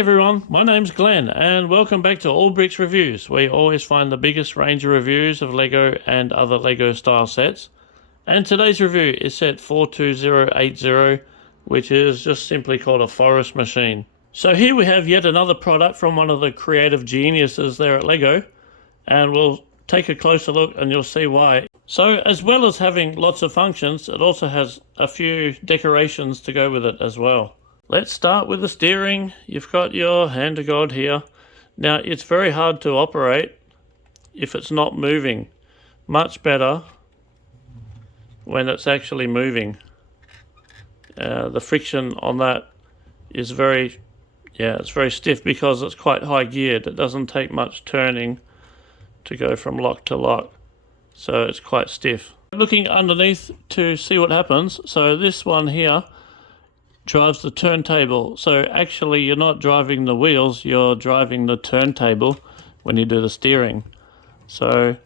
everyone, my name's Glenn and welcome back to All Bricks Reviews, where you always find the biggest range of reviews of LEGO and other LEGO style sets. And today's review is set 42080, which is just simply called a forest machine. So here we have yet another product from one of the creative geniuses there at LEGO, and we'll take a closer look and you'll see why. So as well as having lots of functions, it also has a few decorations to go with it as well. Let's start with the steering. You've got your hand of God here. Now it's very hard to operate if it's not moving. Much better when it's actually moving. The friction on that is it's very stiff because it's quite high geared. It doesn't take much turning to go from lock to lock, so it's quite stiff. Looking underneath to see what happens, so this one here drives the turntable. So actually you're not driving the wheels, you're driving the turntable when you do the steering. So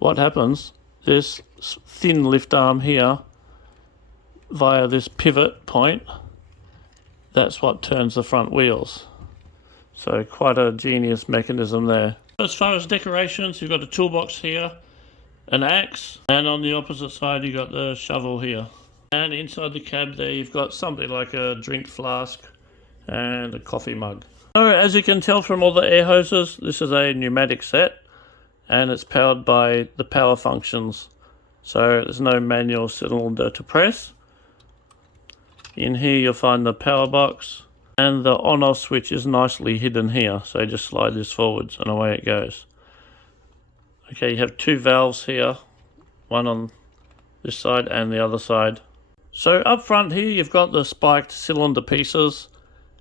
what happens, this thin lift arm here via this pivot point, that's what turns the front wheels. So quite a genius mechanism there. As far as decorations, you've got a toolbox here, an axe, and on the opposite side you've got the shovel here. And inside the cab there you've got something like a drink flask and a coffee mug. So as you can tell from all the air hoses, this is a pneumatic set and it's powered by the power functions. So there's no manual cylinder to press. In here you'll find the power box, and the on-off switch is nicely hidden here. So just slide this forwards and away it goes. Okay, you have two valves here, one on this side and the other side. So up front here you've got the spiked cylinder pieces,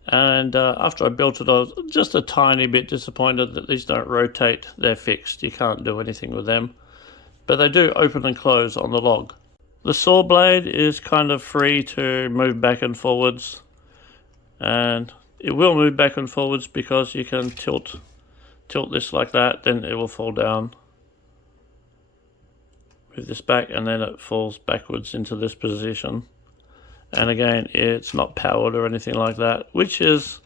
and after I built it I was just a tiny bit disappointed that these don't rotate. They're fixed, you can't do anything with them, but they do open and close on the log. The saw blade is kind of free to move back and forwards, and it will move back and forwards because you can tilt this like that, then it will fall down. Move this back and then it falls backwards into this position. And again, it's not powered or anything like that, which is,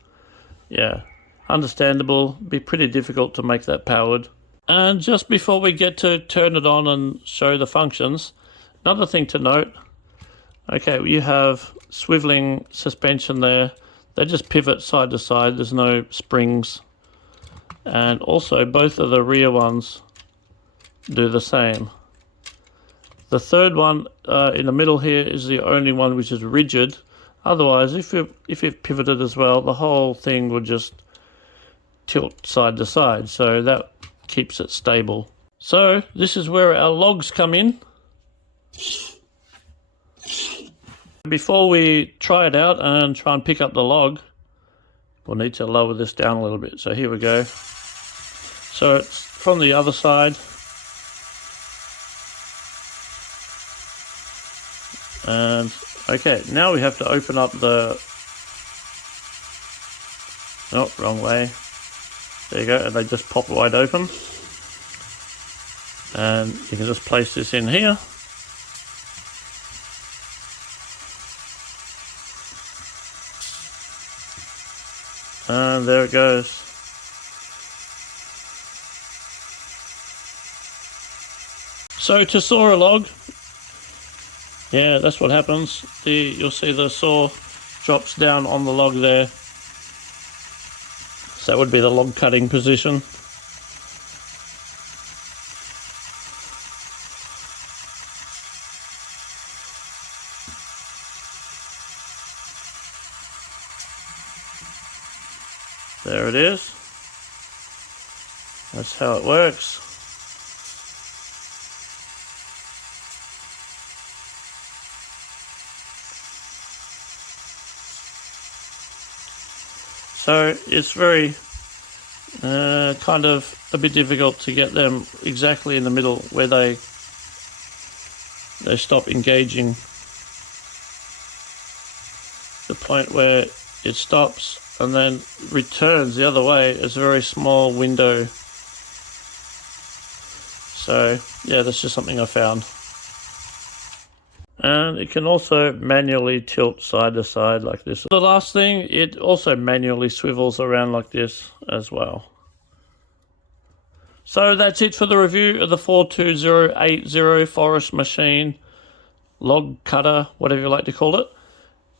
understandable. Be pretty difficult to make that powered. And just before we get to turn it on and show the functions, another thing to note, okay, you have swiveling suspension there. They just pivot side to side, there's no springs. And also both of the rear ones do the same. The third one in the middle here is the only one which is rigid. Otherwise, if it pivoted as well, the whole thing would just tilt side to side. So that keeps it stable. So this is where our logs come in. Before we try it out and try and pick up the log, we'll need to lower this down a little bit. So here we go. So it's from the other side. And okay, now we have to open up the, oh, wrong way. There you go, and they just pop wide open. And you can just place this in here. And there it goes. So to saw a log, yeah, that's what happens. You'll see the saw drops down on the log there. So that would be the log cutting position. There it is. That's how it works. So it's very kind of a bit difficult to get them exactly in the middle where they stop engaging. The point where it stops and then returns the other way is a very small window. So yeah, that's just something I found. And it can also manually tilt side to side like this. The last thing, it also manually swivels around like this as well. So that's it for the review of the 42080 Forest Machine log cutter, whatever you like to call it.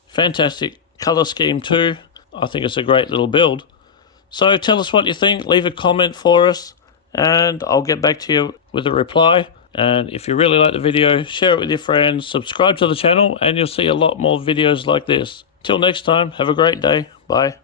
Fantastic color scheme too. I think it's a great little build. So tell us what you think, leave a comment for us, and I'll get back to you with a reply. And if you really like the video, share it with your friends, subscribe to the channel, and you'll see a lot more videos like this. Till next time, have a great day. Bye.